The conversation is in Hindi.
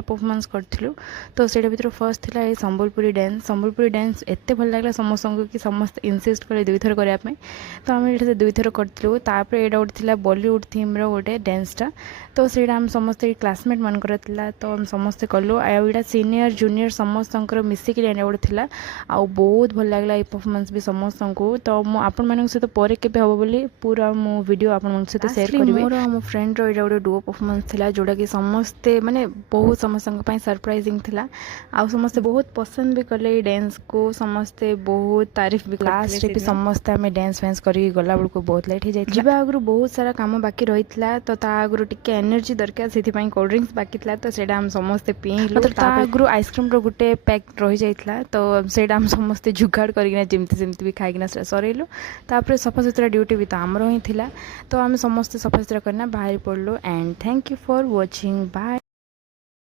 परफॉर्मेंस करूँ। तो से भर फर्स्ट था ये संबलपुरी डांस एत भल लगे समस्त कि समस्त इनसीस्ट कले दुई थर करने। तो आम ये दुई थर करूँ। तापर यहाँ गोटे बॉलीवुड थीम रोटे डांसटा। तो से आम समस्ते क्लासमेट मानकर तो आम समस्ते कलु आईटा सीनियर जूनियर समस्त मिसिक गोटे आ बहुत भल लगे ये परफॉर्मेंस भी समस्त को। तो मुझे सहित पर के हम बोली पूरा मो वीडियो आप सहित शेयर करी। मोर मो फ्रेंड रो गोटे डुओ परफॉर्मेंस थिला जोड़ा कि समस्ते माने बहुत समस्त सरप्राइजिंग थिला। आ समस्ते बहुत पसंद भी कले डांस को समस्ते बहुत तारीफ भी लास्ट भी समस्ते आम डांस फैंस करके गला बेलू बहुत लेट हो जाए। आगु बहुत सारा काम बाकी रही था। तो आगु टिके एनर्जी दरकार से कोल्ड ड्रिंक्स बाकी था। तो से समस्ते पीलु। आगु आइसक्रीम रो गोटे पैक रही जाता। तो से समस्ते जुगाड़ करना जमती भी खाईना सरइलु। तापर सफा सुतरा ड्यूटी भी तो आमर ही था। तो आम समस्ते सफा सुतरा करना बाहर पड़लु। And thank you for watching. Bye.